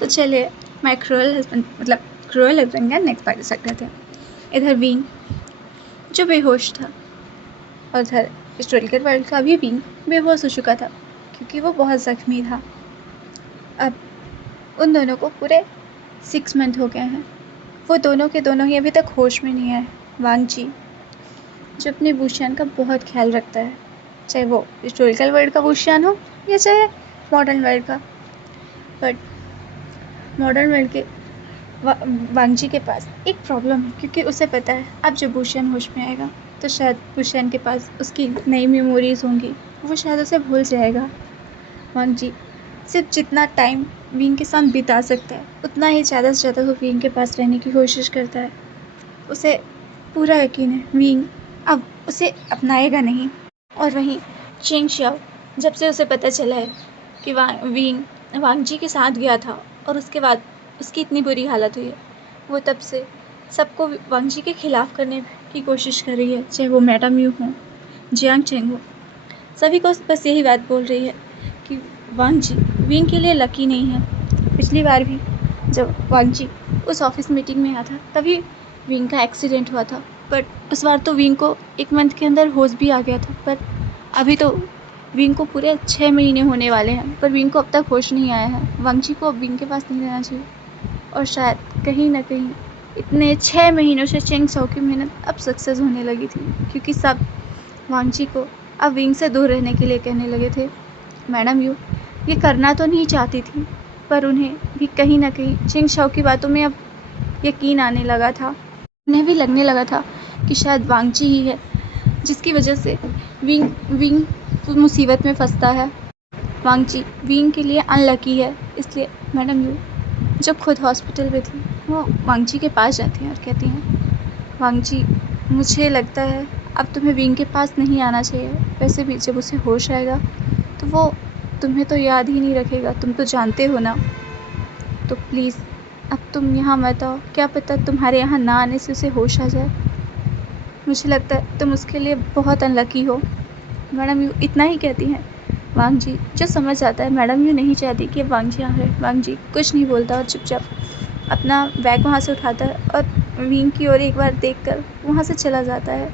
तो चलिए माई cruel husband का नेक्स्ट पार्ट स्टार्ट करते हैं। इधर विंग जो बेहोश था और उधर हिस्टोरिकल वर्ल्ड का भी विंग बेहोश हो चुका था क्योंकि वो बहुत ज़ख्मी था। अब उन दोनों को पूरे 6 मंथ हो गए हैं। वो दोनों के दोनों ही अभी तक होश में नहीं आए। वांग जी जो अपने वुशियान का बहुत ख्याल रखता है, चाहे वो हिस्टोरिकल वर्ल्ड का वुशियान हो या चाहे मॉडर्न वर्ल्ड का। बट मॉडर्न वर्ल्ड के वांग जी के पास एक प्रॉब्लम है क्योंकि उसे पता है अब जब वुशियान होश में आएगा तो शायद वुशियान के पास उसकी नई मेमोरीज होंगी, वो शायद उसे भूल जाएगा। वांग जी सिर्फ जितना टाइम विंग के साथ बिता सकता है उतना ही ज़्यादा से ज़्यादा वो विंग के पास रहने की कोशिश करता है। उसे पूरा यकीन है विंग अब उसे अपनाएगा नहीं। और वहीं चेंग शियाओ जब से उसे पता चला है कि विंग वांग जी के साथ गया था और उसके बाद उसकी इतनी बुरी हालत हुई है, वो तब से सबको वांग जी के खिलाफ करने की कोशिश कर रही है, चाहे वो मैडम यू हो, जियांग चेंग हो। सभी को बस यही बात बोल रही है कि वांग जी विंग के लिए लकी नहीं है। पिछली बार भी जब वांग जी उस ऑफिस मीटिंग में आया था तभी विंग का एक्सीडेंट हुआ था, बट उस बार तो विंग को 1 मंथ के अंदर होश भी आ गया था। पर अभी तो विंग को पूरे 6 महीने होने वाले हैं पर विंग को अब तक होश नहीं आया है। वांग जी को अब विंग के पास नहीं रहना चाहिए और शायद कहीं ना कहीं इतने 6 महीनों से चेंग शियाओ की मेहनत अब सक्सेस होने लगी थी क्योंकि सब वांग जी को अब विंग से दूर रहने के लिए कहने लगे थे। मैडम यू ये करना तो नहीं चाहती थी पर उन्हें भी कहीं ना कहीं चेंग शियाओ की बातों में अब यकीन आने लगा था। उन्हें भी लगने लगा था कि शायद वांग जी ही है जिसकी वजह से विंग मुसीबत में फंसता है। वांग जी विंग के लिए अनलकी है, इसलिए मैडम यू जब खुद हॉस्पिटल में थी वो वांग जी के पास जाती हैं और कहती हैं, वांग जी मुझे लगता है अब तुम्हें विंग के पास नहीं आना चाहिए। वैसे भी जब उसे होश आएगा तो वो तुम्हें तो याद ही नहीं रखेगा, तुम तो जानते हो ना। तो प्लीज़ अब तुम यहाँ मत आओ, क्या पता तुम्हारे यहाँ ना आने से उसे होश आ जाए। मुझे लगता है तुम उसके लिए बहुत अनलकी हो। मैडम यू इतना ही कहती हैं। वांग जी जो समझ जाता है मैडम यू नहीं चाहती कि वांग जी यहाँ रहे, वांग जी कुछ नहीं बोलता और चुपचाप अपना बैग वहाँ से उठाता है और विंग की ओर एक बार देखकर वहाँ से चला जाता है।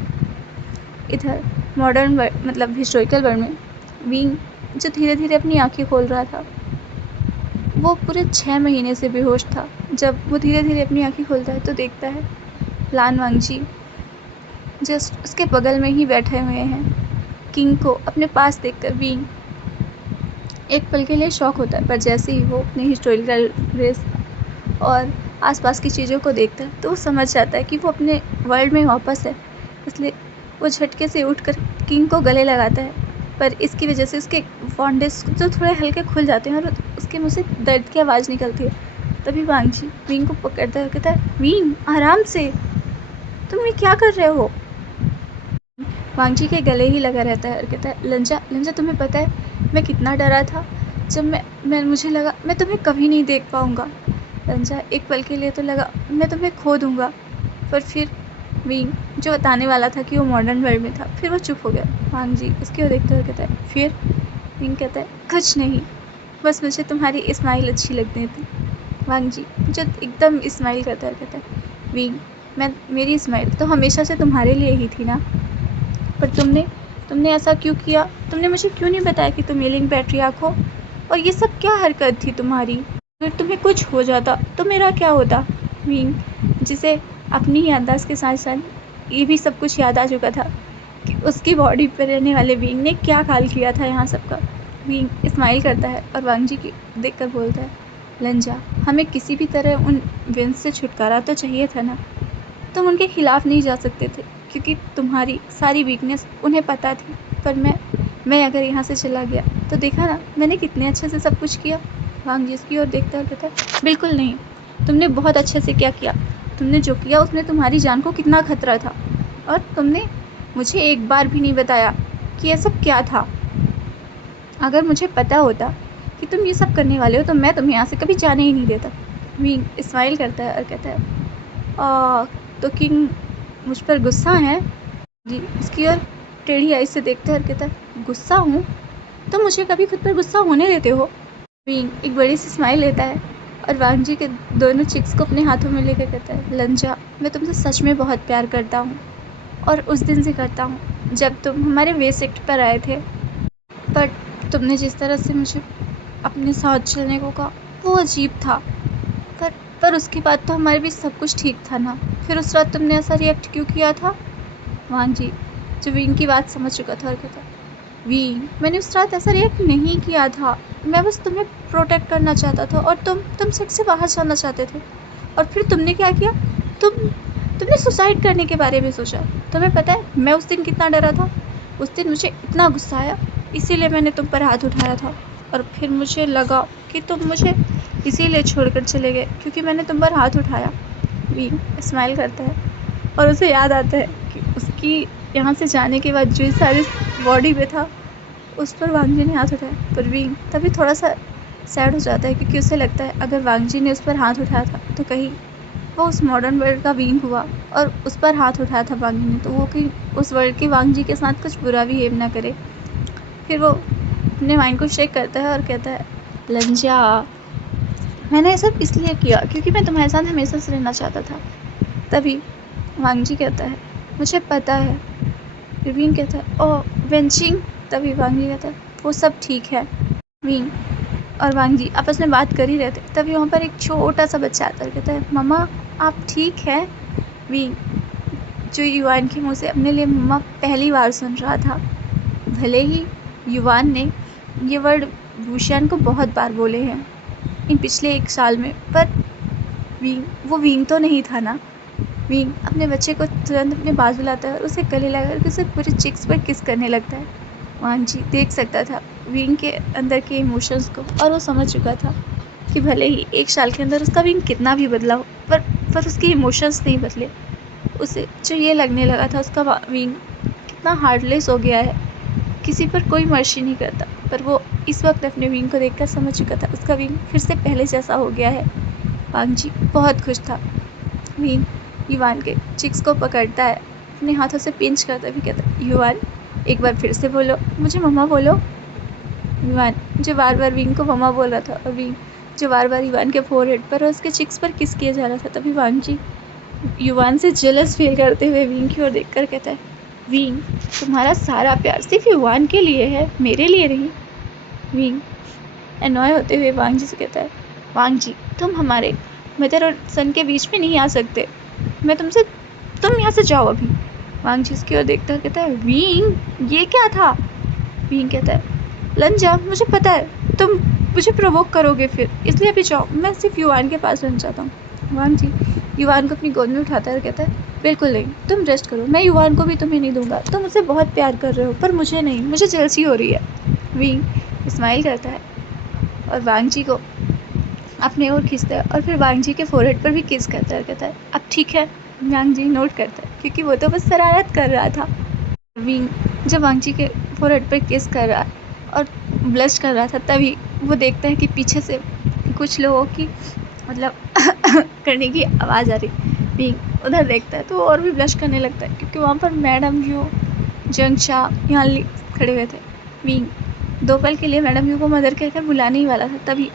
इधर मॉडर्न हिस्टोरिकल वर्ल्ड में विंग जो धीरे धीरे अपनी आंखें खोल रहा था, वो पूरे 6 महीने से बेहोश था। जब वो धीरे धीरे अपनी आंखें खोलता है तो देखता है लान वांग जी जस्ट उसके बगल में ही बैठे हुए हैं। किंग को अपने पास देखकर विंग एक पल के लिए शॉक होता है, पर जैसे ही वो अपने हिस्टोरिकल ड्रेस और आसपास की चीज़ों को देखता है तो वो समझ जाता है कि वो अपने वर्ल्ड में वापस है। इसलिए वो झटके से उठकर किंग को गले लगाता है, पर इसकी वजह से उसके बॉन्डेज जो थोड़े हल्के खुल जाते हैं और उसके मुँह से दर्द की आवाज़ निकलती है। तभी वांग जी विंग को पकड़ता है और कहता है, विंग आराम से, तुम ये क्या कर रहे हो। वांग जी के गले ही लगा रहता है और कहता है, लंजा तुम्हें पता है मैं कितना डरा था जब मुझे लगा मैं तुम्हें कभी नहीं देख पाऊँगा। लंजा एक पल के लिए तो लगा मैं तुम्हें खो दूँगा, पर फिर विंग जो बताने वाला था कि वो मॉडर्न वर्ल्ड में था, फिर वो चुप हो गया। वांग जी उसकी ओर देखते हुए कहता है, फिर विंग कहता है, कुछ नहीं, बस मुझे तुम्हारी स्माइल अच्छी लगती थी। वांग जी जो एकदम स्माइल करता है कहता है, विंग मेरी स्माइल तो हमेशा से तुम्हारे लिए ही थी ना, पर तुमने ऐसा क्यों किया। तुमने मुझे क्यों नहीं बताया कि तुम एलियन पैट्रियार्क हो, और ये सब क्या हरकत थी तुम्हारी। अगर तुम्हें कुछ हो जाता तो मेरा क्या होता। विंग जिसे अपनी याददाश्त के साथ साथ ये भी सब कुछ याद आ चुका था कि उसकी बॉडी पर रहने वाले विंग ने क्या हाल किया था यहाँ सबका। विंग स्माइल करता है और वांग जी की देख कर बोलता है, लंजा हमें किसी भी तरह उन विंस से छुटकारा तो चाहिए था ना। तुम उनके खिलाफ नहीं जा सकते थे क्योंकि तुम्हारी सारी वीकनेस उन्हें पता थी, पर मैं अगर यहाँ से चला गया तो देखा ना मैंने कितने अच्छे से सब कुछ किया। वांग जी उसकी ओर देखता है कहता है, बिल्कुल नहीं, तुमने बहुत अच्छे से क्या किया। तुमने जो किया उसमें तुम्हारी जान को कितना खतरा था, और तुमने मुझे एक बार भी नहीं बताया कि यह सब क्या था। अगर मुझे पता होता कि तुम ये सब करने वाले हो तो मैं तुम्हें यहाँ से कभी जाने ही नहीं देता। विंग स्माइल करता है और कहता है, तो किंग मुझ पर गुस्सा है। जी उसकी ओर टेढ़ी आई से देखता है और कहता है, गुस्सा हूँ? तो मुझे कभी खुद पर गुस्सा होने देते हो। वीन एक बड़ी सी स्माइल लेता है और वांग जी के दोनों चिक्स को अपने हाथों में लेकर कहता है, लंजा, मैं तुमसे सच में बहुत प्यार करता हूँ और उस दिन से करता हूँ जब तुम हमारे वे सेक्ट पर आए थे। पर तुमने जिस तरह से मुझे अपने साथ चलने को कहा वो अजीब था। पर उसके बाद तो हमारे बीच सब कुछ ठीक था ना। फिर उस रात तुमने ऐसा रिएक्ट क्यों किया था? वांग जी जो वीन की बात समझ चुका था और कहता, वीन, मैंने उस रात ऐसा रिएक्ट नहीं किया था। मैं बस तुम्हें प्रोटेक्ट करना चाहता था और तुम सेट से बाहर जाना चाहते थे। और फिर तुमने क्या किया? तुमने सुसाइड करने के बारे में सोचा। तुम्हें पता है मैं उस दिन कितना डरा था? उस दिन मुझे इतना गुस्सा आया, इसीलिए मैंने तुम पर हाथ उठाया था। और फिर मुझे लगा कि तुम मुझे इसीलिए छोड़कर चले गए क्योंकि मैंने तुम पर हाथ उठाया। वीन स्माइल करता है और उसे याद आता है कि उसकी यहाँ से जाने के बाद जो सारे बॉडी पे था उस पर वांग जी ने हाथ उठाया। पर वीन तभी थोड़ा सा सैड हो जाता है क्योंकि उसे लगता है अगर वांग जी ने उस पर हाथ उठाया था तो कहीं वो उस मॉडर्न वर्ल्ड का वीन हुआ और उस पर हाथ उठाया था वांग जी ने, तो वो कहीं उस वर्ल्ड के वांग जी के साथ कुछ बुरा बिहेव ना करे। फिर वो अपने माइंड को शेक करता है और कहता है, लंजा, मैंने ये सब इसलिए किया क्योंकि मैं तुम्हारे साथ हमेशा से रहना चाहता था। तभी वांग जी कहता है, मुझे पता है। फिर वीन कहता है, ओह वेंचिंग। तभी वांग जी कहता है, वो सब ठीक है। वीन और वांग जी आपस में बात कर ही रहे थे, तभी वहाँ पर एक छोटा सा बच्चा आता है, कहता है, मम्मा आप ठीक है? वीन जो युवान के मुँह से अपने लिए मम्मा पहली बार सुन रहा था। भले ही युवान ने ये वर्ड वुशियान को बहुत बार बोले हैं इन पिछले 1 साल में, पर वो वीन तो नहीं था ना। वीन अपने बच्चे को तुरंत अपने बाजू लाता है और उसे गले लगाकर उसे पूरे चिक्स पर किस करने लगता है। वांग जी देख सकता था वीन के अंदर के इमोशंस को और वो समझ चुका था कि भले ही 1 साल के अंदर उसका वीन कितना भी बदला हो, पर उसके इमोशंस नहीं बदले। उसे जो ये लगने लगा था उसका वीन कितना हार्टलेस हो गया है, किसी पर कोई मर्जी नहीं करता। पर वो इस वक्त अपने वीन को देखकर समझ चुका था उसका वीन फिर से पहले जैसा हो गया है। वांग जी बहुत खुश था। वीन युवान के चिक्स को पकड़ता है, अपने हाथों से पिंच करता भी कहता है, युवान एक बार फिर से बोलो, मुझे मम्मा बोलो। युवान जो बार बार वीन को मम्मा बोल रहा था और वीन जो बार बार युवान के फोरहेड पर और उसके चिक्स पर किस किया जा रहा था। तभी वांग जी युवान से जेलस फील करते हुए वीन की ओर देखकर कहता है, वीन तुम्हारा सारा प्यार सिर्फ युवान के लिए है, मेरे लिए नहीं। वीन एनॉय होते हुए वांग जी से कहता है, वांग जी तुम हमारे मदर और सन के बीच में नहीं आ सकते। तुम यहाँ से जाओ अभी। वांग जी उसकी ओर देखता कहता है, वीन ये क्या था? वीन कहता है, लंजा मुझे पता है तुम मुझे प्रोवोक करोगे फिर, इसलिए अभी जाओ, मैं सिर्फ युवान के पास रहना चाहता हूँ। वांग जी युवान को अपनी गोद में उठाता है और कहता है, बिल्कुल नहीं, तुम रेस्ट करो, मैं युवान को भी तुम्हें नहीं दूंगा। तुम मुझसे बहुत प्यार कर रहे हो पर मुझे नहीं, मुझे जेलसी हो रही है। वीन स्माइल करता है और वांग जी को अपने ओर खींचता है और फिर वांग जी के फोरहेड पर भी किस करता है, कहता है, अब ठीक है। वांग जी नोट करता है क्योंकि वो तो बस शरारत कर रहा था। वीन जब वांग जी के फोरहेड पर किस कर रहा और ब्लश कर रहा था, तभी वो देखता है कि पीछे से कुछ लोगों की मतलब करने की आवाज़ आ रही। वीन उधर देखता है तो वो और भी ब्लश करने लगता है क्योंकि वहाँ पर मैडम यू, जंगशा यहाँ खड़े हुए थे। वीन 2 पल के लिए मैडम यू को मदर कहकर बुलाने ही वाला था, तभी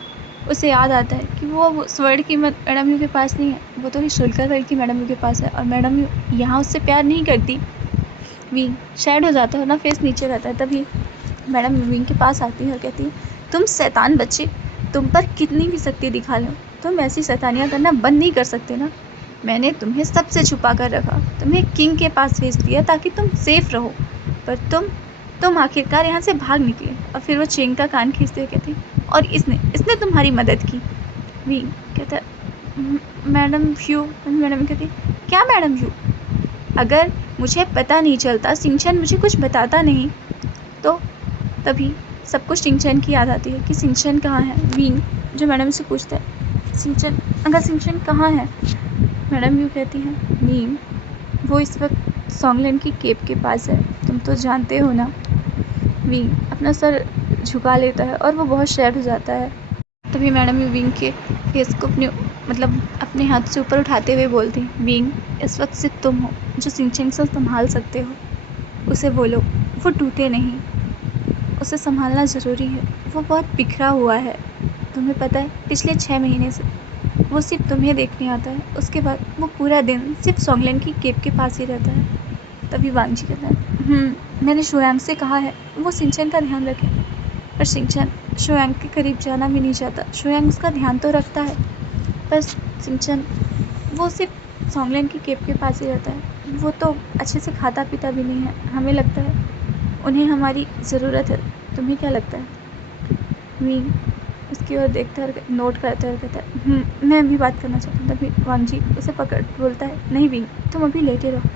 उसे याद आता है कि वो उस वर्ल्ड की मैडम यू के पास नहीं है, वो तो शुल्कर वर्ल्ड की मैडम यू के पास है और मैडम यू यहाँ उससे प्यार नहीं करती। वीन सैड हो जाता है ना, फेस नीचे रहता है। तभी मैडम वीन के पास आती है और कहती है, तुम शैतान बच्चे, तुम पर कितनी भी शक्ति दिखा लो, तुम ऐसी शैतानियाँ करना बंद नहीं कर सकते ना। मैंने तुम्हें सबसे छुपा कर रखा, तुम्हें किंग के पास भेज दिया ताकि तुम सेफ रहो, पर तुम आखिरकार यहाँ से भाग निकले। और फिर वो चेंग का कान खींचते हुए कहती, और इसने तुम्हारी मदद की। वीन कहता, मैडम यू। मैडम कहती, क्या मैडम यू? अगर मुझे पता नहीं चलता, सिंचन मुझे कुछ बताता नहीं तो। तभी सब कुछ सिंचन की याद आती है कि सिंचन कहाँ है। वीन जो मैडम से पूछता है, सिंचन कहाँ है? मैडम यू कहती हैं, वीन वो इस वक्त सॉन्गलैंड की केप के पास है, तुम तो जानते हो ना। वीन अपना सर झुका लेता है और वो बहुत सैड हो जाता है। तभी मैडम यू विंग के फेस को अपने हाथ से ऊपर उठाते हुए बोलती, विंग इस वक्त सिर्फ तुम हो जो सिंचन से संभाल सकते हो। उसे बोलो वो टूटे नहीं, उसे संभालना ज़रूरी है, वो बहुत बिखरा हुआ है। तुम्हें पता है पिछले 6 महीने से वो सिर्फ तुम्हें देखने आता है, उसके बाद वो पूरा दिन सिर्फ सॉन्गलैंड की केव के पास ही रहता है। तभी वांगजी कहता है, मैंने शुयांग से कहा है वो सिंचन का ध्यान रखे, पर सिंचन शुयांग के करीब जाना भी नहीं चाहता। शुयांग उसका ध्यान तो रखता है, पर सिंचन वो सिर्फ सॉन्गलैंड की केव के पास ही रहता है। वो तो अच्छे से खाता पीता भी नहीं है। हमें लगता है उन्हें हमारी ज़रूरत है। तुम्हें क्या लगता है? वीन उसकी ओर देखता है, नोट करता है, कहता है, मैं अभी बात करना चाहता हूँ। तभी वांगजी उसे पकड़ बोलता है, नहीं वीन, तुम अभी लेटे रहो।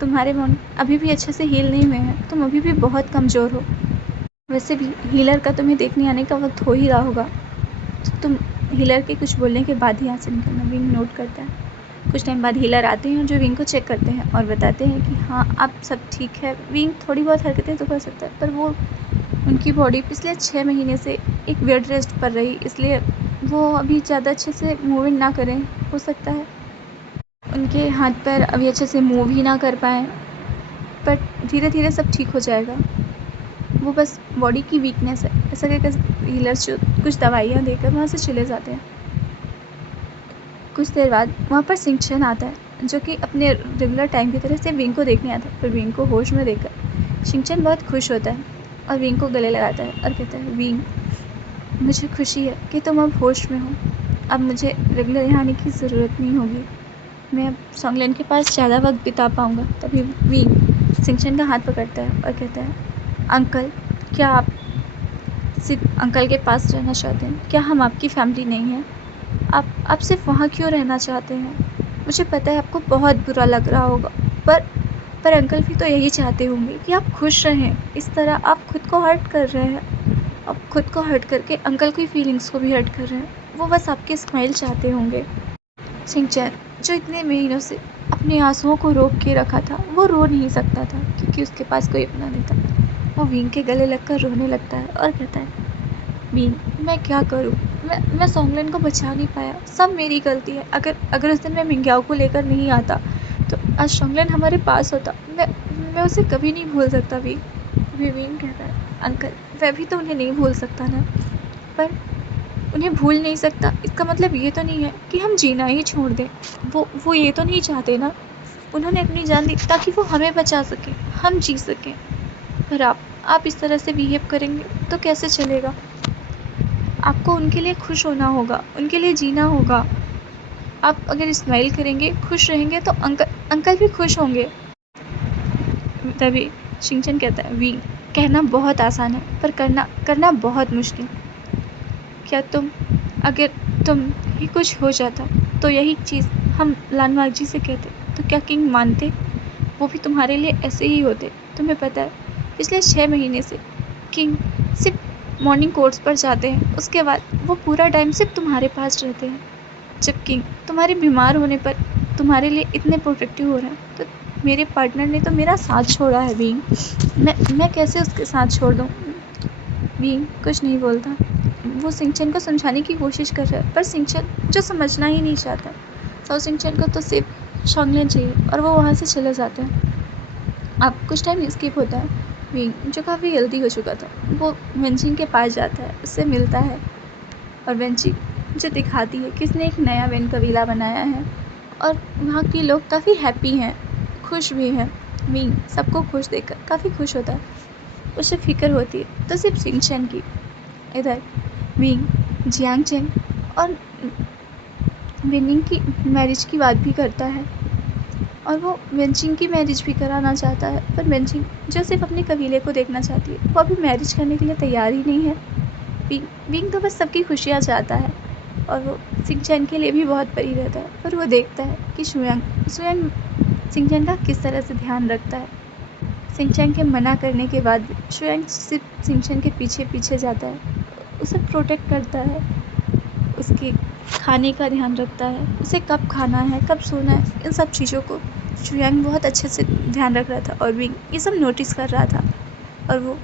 तुम्हारे मन अभी भी अच्छे से हील नहीं हुए हैं, तुम अभी भी बहुत कमज़ोर हो। वैसे भी हीलर का तुम्हें देखने आने का वक्त हो ही रहा होगा, तो तुम हीलर के कुछ बोलने के बाद ही यहाँ से निकलना। विंग नोट करता है। कुछ टाइम बाद हीलर आते हैं जो विंग को चेक करते हैं और बताते हैं कि हाँ अब सब ठीक है। विंग थोड़ी बहुत हरकतें तो कर सकता है, पर वो उनकी बॉडी पिछले 6 महीने से एक बेड रेस्ट पर रही, इसलिए वो अभी ज़्यादा अच्छे से मूविंग ना करें। हो सकता है उनके हाथ पैर अभी अच्छे से मूव ही ना कर पाएँ, पर धीरे धीरे सब ठीक हो जाएगा। वो बस बॉडी की वीकनेस है, ऐसा कहकर हीलर्स जो कुछ दवाइयाँ देकर वहाँ से चले जाते हैं। कुछ देर बाद वहाँ पर सिंचन आता है, जो कि अपने रेगुलर टाइम की तरह से विंग को देखने आता है, पर विंग को होश में देखकर सिंचन बहुत खुश होता है और विंग को गले लगाता है और कहता है, विंग, मुझे खुशी है कि तुम अब होश में हो। अब मुझे रेगुलर यहाँ आने की ज़रूरत नहीं होगी। मैं अब सॉन्गलैंड के पास ज़्यादा वक्त बिता पाऊँगा। तभी विंग सिंचन का हाथ पकड़ता है और कहता है, अंकल, क्या आप सिर्फ अंकल के पास रहना चाहते हैं? क्या हम आपकी फैमिली नहीं हैं? आप सिर्फ वहाँ क्यों रहना चाहते हैं? मुझे पता है आपको बहुत बुरा लग रहा होगा, पर अंकल भी तो यही चाहते होंगे कि आप खुश रहें। इस तरह आप खुद को हर्ट कर रहे हैं। आप खुद को हर्ट करके अंकल की फीलिंग्स को भी हर्ट कर रहे हैं। वो बस आपकी स्माइल चाहते होंगे। सिंचन, जो इतने महीनों से अपने आंसुओं को रोक के रखा था, वो रो नहीं सकता था क्योंकि उसके पास कोई अपना नहीं था। वो विंग के गले लगकर रोने लगता है और कहता है, विंग, मैं क्या करूं? मैं सॉन्गलैंड को बचा नहीं पाया। सब मेरी गलती है। अगर उस दिन मैं मिंग्याओ को लेकर नहीं आता तो आज सॉन्गलैंड हमारे पास होता। मैं उसे कभी नहीं भूल सकता। विंग कहता है, अंकल, वह भी तो उन्हें नहीं भूल सकता ना। पर उन्हें भूल नहीं सकता इसका मतलब ये तो नहीं है कि हम जीना ही छोड़ दें। वो ये तो नहीं चाहते ना। उन्होंने अपनी जान दी ताकि वो हमें बचा सकें, हम जी सकें। पर आप इस तरह से बिहेव करेंगे तो कैसे चलेगा? आपको उनके लिए खुश होना होगा, उनके लिए जीना होगा। आप अगर स्माइल करेंगे, खुश रहेंगे तो अंकल भी खुश होंगे। तभी शिंचन कहता है, विंग, कहना बहुत आसान है पर करना बहुत मुश्किल। क्या अगर तुम ही कुछ हो जाता तो यही चीज़ हम लानवाजी से कहते तो क्या किंग मानते? वो भी तुम्हारे लिए ऐसे ही होते। तुम्हें पता है पिछले 6 महीने से किंग सिर्फ मॉर्निंग कोर्स पर जाते हैं, उसके बाद वो पूरा टाइम सिर्फ तुम्हारे पास रहते हैं। जब किंग तुम्हारे बीमार होने पर तुम्हारे लिए इतने प्रोटेक्टिव हो रहे हैं, तो मेरे पार्टनर ने तो मेरा साथ छोड़ा है। विंग, मैं कैसे उसके साथ छोड़ दूँ? विंग कुछ नहीं बोलता। वो सिंचन को समझाने की कोशिश कर रहा है, पर सिंचन जो समझना ही नहीं चाहता। तो सिंचन को तो सिर्फ सॉन्गलैंड चाहिए और वो वहाँ से चले जाते हैं। अब कुछ टाइम स्किप होता है। विंग, जो काफ़ी हेल्दी हो चुका था, वो वेंचिंग के पास जाता है, उससे मिलता है और वेंचिंग मुझे दिखाती है कि इसने एक नया वेन कबीला बनाया है और वहाँ के लोग काफ़ी हैप्पी हैं, खुश भी हैं। विंग सबको खुश देखकर काफ़ी खुश होता है। उसे फिक्र होती है तो सिर्फ सिंचन की। इधर विंग जियांग चेंग और विनिंग की मैरिज की बात भी करता है और वो वेंचिंग की मैरिज भी कराना चाहता है, पर वेंचिंग जो सिर्फ अपने कबीले को देखना चाहती है, वो अभी मैरिज करने के लिए तैयार ही नहीं है। विंग तो बस सबकी खुशियाँ चाहता है और वो सिंचन के लिए भी बहुत परी रहता है, पर वो देखता है कि शुयांग सिंचन का किस तरह से ध्यान रखता है। सिंचन के मना करने के बाद शुयांग सिर्फ सिंचन के पीछे पीछे जाता है, उसे प्रोटेक्ट करता है, उसके खाने का ध्यान रखता है, उसे कब खाना है, कब सोना है, इन सब चीज़ों को शुयांग बहुत अच्छे से ध्यान रख रहा था और विंग ये सब नोटिस कर रहा था। और वो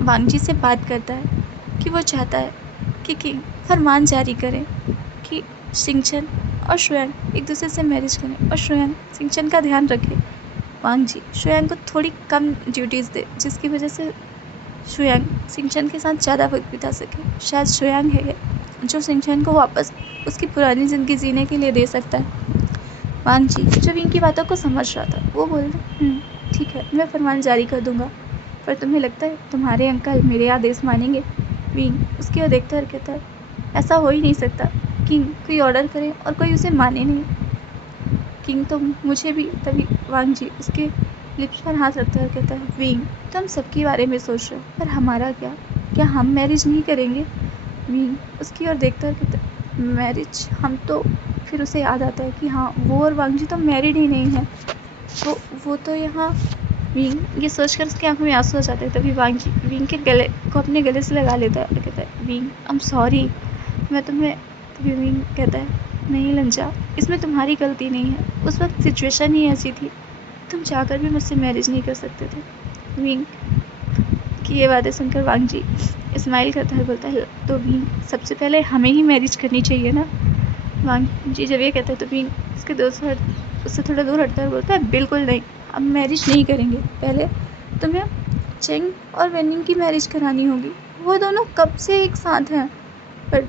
वांगजी से बात करता है कि वो चाहता है कि किंग फरमान जारी करें कि सिंचन और शुयांग एक दूसरे से मैरिज करें और शुयांग सिंचन का ध्यान रखे। वांगजी शुयांग को थोड़ी कम ड्यूटीज़ दे, जिसकी वजह से शुयांग सिंचन के साथ ज़्यादा वक्त बिता सके। शायद शुयांग है जो सिंचन को वापस उसकी पुरानी ज़िंदगी जीने के लिए दे सकता है। वांग जी जो विंग की बातों को समझ रहा था वो बोलते ठीक है, मैं फरमान जारी कर दूंगा, पर तुम्हें लगता है तुम्हारे अंकल मेरे आदेश मानेंगे? विंग उसकी ओर देखता और कहता है ऐसा हो ही नहीं सकता। किंग कोई ऑर्डर करे और कोई उसे माने नहीं। किंग तो मुझे भी। तभी वांग जी उसके लिप्स पर हाथ रखता है और कहता है विंग तुम सबके बारे में सोच रहे हो, पर हमारा क्या हम मैरिज नहीं करेंगे? विंग उसकी ओर देखता है और कहता है मैरिज? हम तो फिर उसे याद आता है कि हाँ वो और वांग जी तो मैरिड ही नहीं है। वो तो यहाँ विंग ये सोचकर उसकी आंखों में आंसू आ जाते हैं। तभी वांग जी विंग के गले को अपने गले से लगा लेता है और कहता है विंग आई एम सॉरी, मैं तुम्हें। तभी विंग कहता है नहीं लंजा, इसमें तुम्हारी गलती नहीं है, उस वक्त सिचुएशन ही ऐसी थी, तुम चाहकर भी मुझसे मैरिज नहीं कर सकते थे। विंग की ये बातें सुनकर वांग जी स्माइल करता है, बोलता है तो विंग सबसे पहले हमें ही मैरिज करनी चाहिए ना? वांग जी जब ये कहता है तो विंग उसके दोस्त उससे थोड़ा दूर हटता है और बोलता है बिल्कुल नहीं, हम मैरिज नहीं करेंगे। पहले तुम्हें चेंग और वेनिंग की मैरिज करानी होगी, वो दोनों कब से एक साथ हैं, पर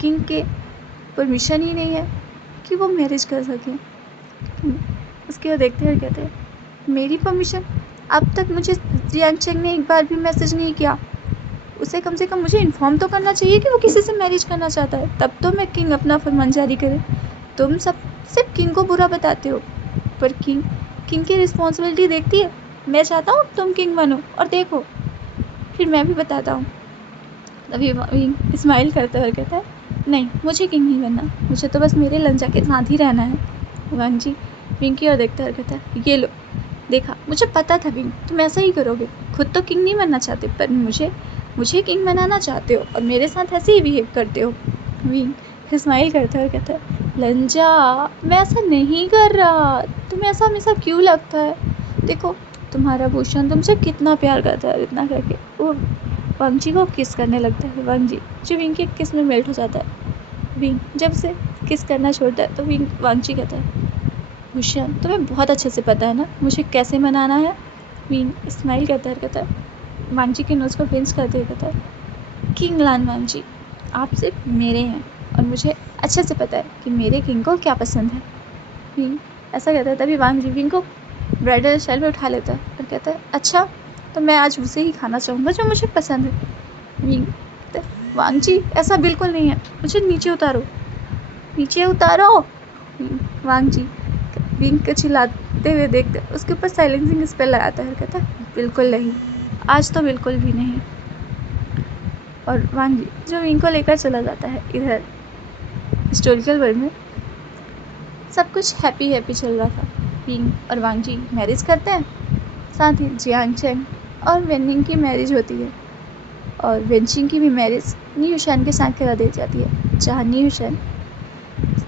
किंग के परमिशन ही नहीं है कि वो मैरिज कर सकें। उसकी ओर देखते हुए कहते हैं मेरी परमिशन? अब तक मुझे जियांग चेंग ने एक बार भी मैसेज नहीं किया, उसे कम से कम मुझे इन्फॉर्म तो करना चाहिए कि वो किसी से मैरिज करना चाहता है, तब तो मैं किंग अपना फरमान जारी करे। तुम सब सिर्फ किंग को बुरा बताते हो, पर किंग की रिस्पॉन्सिबिलिटी देखती है। मैं चाहता हूँ तुम किंग बनो और देखो फिर मैं भी बताता हूँ। तभी विंग स्माइल करता है और कहता है नहीं, मुझे किंग नहीं बनना, मुझे तो बस मेरे लंजा के साथ ही रहना है। वांग जी विंग की ओर देखता है और कहता है ये लो, देखा, मुझे पता था विंग तुम ऐसा ही करोगे, खुद तो किंग नहीं बनना चाहते पर मुझे किंग बनाना चाहते हो और मेरे साथ ऐसे ही बिहेव करते हो। विंग स्माइल करता है और कहता है लंजा मैं ऐसा नहीं कर रहा, तुम्हें ऐसा हमेशा क्यों लगता है? देखो तुम्हारा भूषण तुमसे कितना प्यार करता है। इतना करके वो वांग जी को किस करने लगता है। वांग जी जो विंग के किस में मेल्ट हो जाता है। विंग जब से किस करना छोड़ता है तो वांग जी कहता है भूषण तुम्हें बहुत अच्छे से पता है ना मुझे कैसे मनाना है? विंग स्माइल करता है, कहता है वांग जी के नोज़ को पिंच करते हुए कहता है किंग लान वांग जी आप सिर्फ मेरे हैं और मुझे अच्छे से पता है कि मेरे किंग को क्या पसंद है। विंग ऐसा कहता है। तभी वांग जी विंग को ब्राइडल स्टाइल में उठा लेता है और कहता है अच्छा, तो मैं आज उसे ही खाना चाहूँगा जो मुझे पसंद है। विंग वांग जी ऐसा बिल्कुल नहीं है, मुझे नीचे उतारो, नीचे उतारो। वांग जी विंग को चिल्लाते हुए देखते उसके ऊपर साइलेंसिंग स्पेल लगाता है और कहता है बिल्कुल नहीं, आज तो बिल्कुल भी नहीं। और वांग जी जो विंग को लेकर चला जाता है। इधर हिस्टोरिकल वर्ल्ड में सब कुछ हैप्पी चल रहा था। विंग और वांग जी मैरिज करते हैं, साथ ही जियांग चेंग और वेनिंग की मैरिज होती है और वेनचिंग की भी मैरिज न्यूशान के साथ करा दी जाती है, जहाँ न्यूशान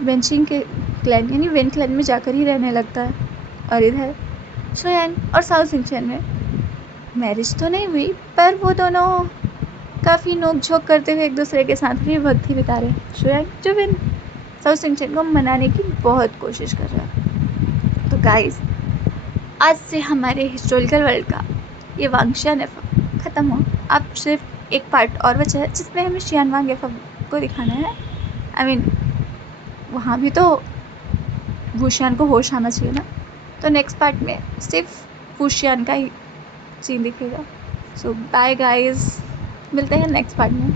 वेनचिंग के क्लैन यानी वेन क्लैन में जाकर ही रहने लगता है। और इधर शोयांग और साओ सिंचन में मैरिज तो नहीं हुई, पर वो दोनों काफ़ी नोक झोंक करते हुए एक दूसरे के साथ भी वक्त ही बिता रहे हैं। शोयांग जो विन साओ सिंचन को मनाने की बहुत कोशिश कर रहा है। तो गाइस आज से हमारे हिस्टोरिकल वर्ल्ड का ये वांगशियान एफम ख़त्म हो। अब सिर्फ एक पार्ट और बचा है जिसमें हमें शियानवांग एफम को दिखाना है। वहाँ भी तो वुशियान को होश आना चाहिए ना, तो नेक्स्ट पार्ट में सिर्फ वुशियान का ही सीन दिखेगा। सो बाय गाइस, मिलते हैं नेक्स्ट पार्ट में।